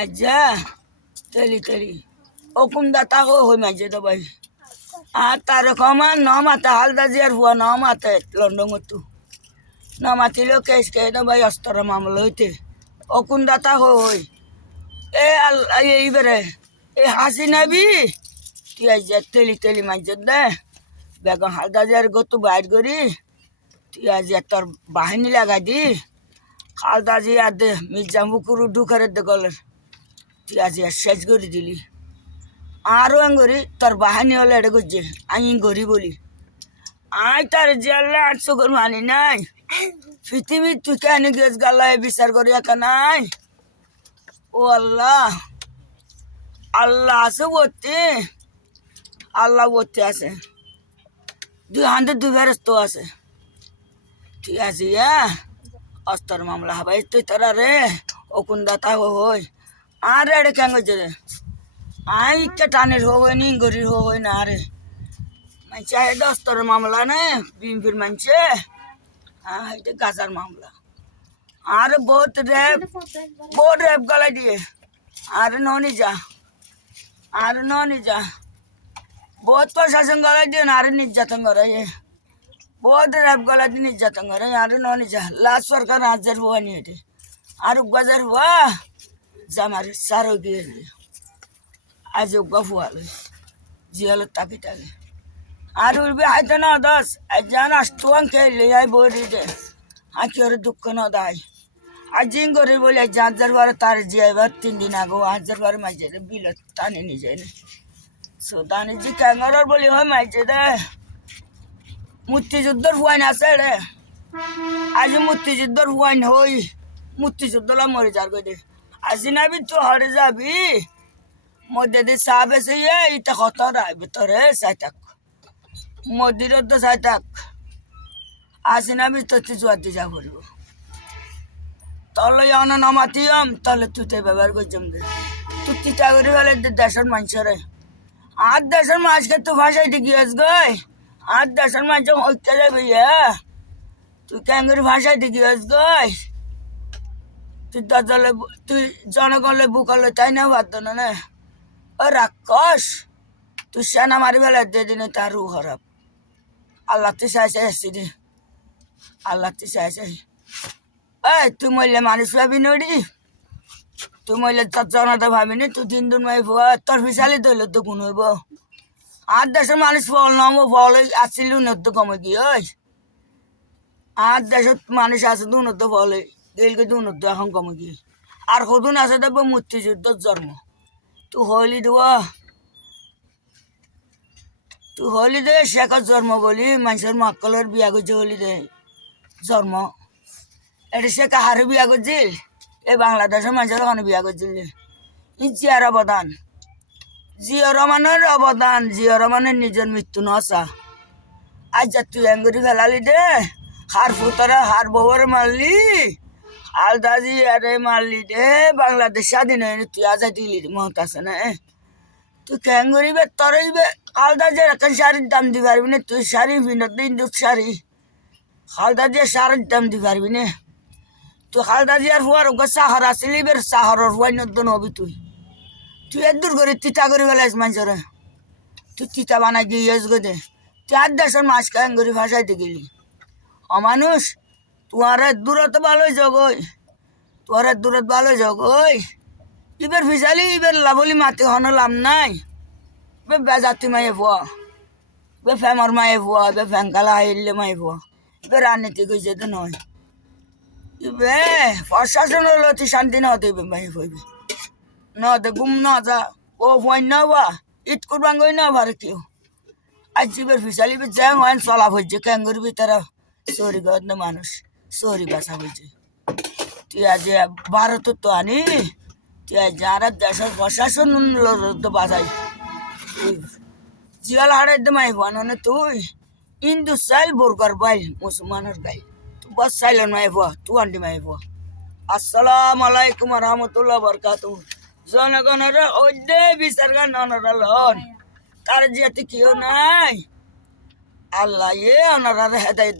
আচ্ছা তেলি তেলি অকুম দাতা হই মাঝে তো ভাই আর তার কমা ন মাতা হালদা জিয়ার হুয়া ন মাতে লন্ডন তু ন মাতিলেও কেস কে না ভাই অস্তর মামলা হইতে অকুম দাতা হই এ আল্লাহ এইবারে এ হাসি নাবি তুই আজ তেলি তেলি মাঝে দে বেগন হালদা জিয়ার গতু বাইর করি তুই আজ তোর বাহিনী লাগাই দি হালদা জিয়া দে মির্জা মুকুরু ঢুকারে দে গলের তুই আজ শেষ করে দিলি আরও আঙ্গরি তোর বাহিনী হলে এটা করছে আমি গরি বলি আই তার জেলে 800 করে মানি নাই পৃথিবী তুই কেন গেছ গাল্লায় বিচার করি একা নাই ও আল্লাহ আল্লাহ আছে বলতে আল্লাহ বলতে আছে 2 হাতে 2 ফেরস্ত আছে ঠিক আছে অস্তর মামলা হবাই তুই তোরা রে অকুন দাতা হই আর এটা কেন করছে রে আই ইচ্ছা টানের হই নি গরির হই না রে মানছে এটা অস্তর মামলা না বিএমপির মানছে হ্যাঁ এটা গাজার মামলা আর বহুত রেপ গলায় দিয়ে আর ননি যা বহুত প্রশাসন গলায় দিয়ে আর নির্যাতন করে বহুত রেপ গলায় দিয়ে নির্যাতন করে আর ননি যা লাস্ট সরকার হাজার হওয়া নিয়ে এটি আর বাজার হওয়া জামার সারো গিয়ে আজ গফুয়াল জিয়ালের তাকি তাকে আর উঠবে হাইতে না 10 জান আসতুয়ান খেলে আই বলি দে আঁকি ওর দুঃখ না দায় আর জিং করে বলে 1000 বার তার জিয়াইবার 3 দিন আগে 1000 বার মাঝে বিল টানে নিয়ে যায় না সো দানে জি ক্যাঙ্গার বলি হয় মাঝে দে মুক্তিযুদ্ধর হুয়াইন আছে রে আজ মুক্তিযুদ্ধর হুয়াইন হই মুক্তিযুদ্ধলা মরে যার কই দে আজ নাবি তো হরে যাবি মধ্যে দিয়ে সাপ এসে ইটা কত রায় ভিতরে চাই থাক মন্দিরের তো চাই থাক আসি না আমি তো জোয়ার দিয়ে যা করবো তলে অনা নমাতিম তলে তুতে ব্যবহার করছম দে তুই তিতা করে ফেলে দেশের মানুষের আর দেশের মাছকে তো ভাষাইতে গিয়েছ গই আর দেশের মানুষ হইতে যাবে তুই ক্যাঙ্গুরি ভাষাইতে গিয়েছ গই তুই দলে তুই জনগণে বুকলে তাই না বাদ না ও রাক্ষস তুই সেনা মারি ফেলে দিয়ে দিনে তার রু খারাপ আল্লাহ তুই চাইছে এসছি রে আল্লাহ তুই চাইছে এই তুই মরলে মানুষ ভাবি নড়ি তুই মরলে তোর জনতা ভাবিনি তুই 3 দিন মাই তোর ফিসালি ধরলে তো গুণ হইব আর দেশের মানুষ ফল নামো ফল আসছিল উন্নত কমে কি ওই আর দেশের মানুষ আছে তো উন্নত ফলে গেলকে তো উন্নত এখন কমে কি আর কদিন আছে দেখবো মুক্তিযুদ্ধর জন্ম তুই হলি দে শেখর জন্ম বলি মানুষের মক্কলের বিয়া করছে হলি দে জন্ম এটা সে কাহারে বিয়া করছিল এই বাংলাদেশের মানুষের ওখানে বিয়া করছিল জিয়ার অবদান জিয়া রহমানের নিজের মৃত্যু নসা আজ যা তুই এঙ্গুরি ফেলালি দে হার ফুতরে হার বউরে মারলি আলদাজি আরে মারলি দে বাংলাদেশ স্বাধীন হয়নি তুই আজা দিলি মহত আছে না তুই ক্যাঙ্গুরিবে তরইবে আলদা যে এখন শাড়ির দাম দিতে পারবি না তুই শাড়ি বিনোদ ইন্দুর শাড়ি হালদা দিয়ে শাড়ির দাম দিতে পারবি না তুই হালদা দিয়ার হুয়ার ওকে সাহর আসলি বের সাহরের হুয়াই নতুন হবি তুই দূর করে তিতা করে ফেলাইস মানুষের তুই তিতা বানাই গিয়েছ গো দে তুই আর দেশের মাছ ক্যাঙ্গুরি ভাসাইতে গেলি অমানুষ তোমার দূরত ভালোই জগই ইবের ফিসালি ইবের লাভলি মাতি হন লাভ নাই বে বেজাতি মায়ে ভুয়া বে ফেমর মায়ে ভুয়া বে ফ্যাঙ্কালা হাইলে মায়ে ভুয়া বে রাজনীতি কইছে তো নয় ইবে প্রশাসন হলো তুই শান্তি না হতে মায়ে ভইবে না দে গুম না যা ও ভয় না বা ঈদ করবাং গই না ভারে কেউ আজ ইবের ফিসালি বে জ্যাং হয় চলা হয়েছে ক্যাঙ্গুর ভিতরে সরি গদ না মানুষ সরি বাসা হয়েছে তুই আজ ভারত তো আনি তুই যারা দেশের প্রশাসন তো বাজাই জিয়াল হাড়াই দে মাই ভুয়া না তুই হিন্দু চাইল বোরকার বাইল মুসলমানের গাই তুই বস চাইলেন মাই ভুয়া তুই আন্টি মাই ভুয়া আসসালামু আলাইকুম রহমতুল্লাহ বরকাতু জনগণের ওদে বিচার গান অনরালন তার যেতে কেউ নাই আল্লাহ অনারা হেদায়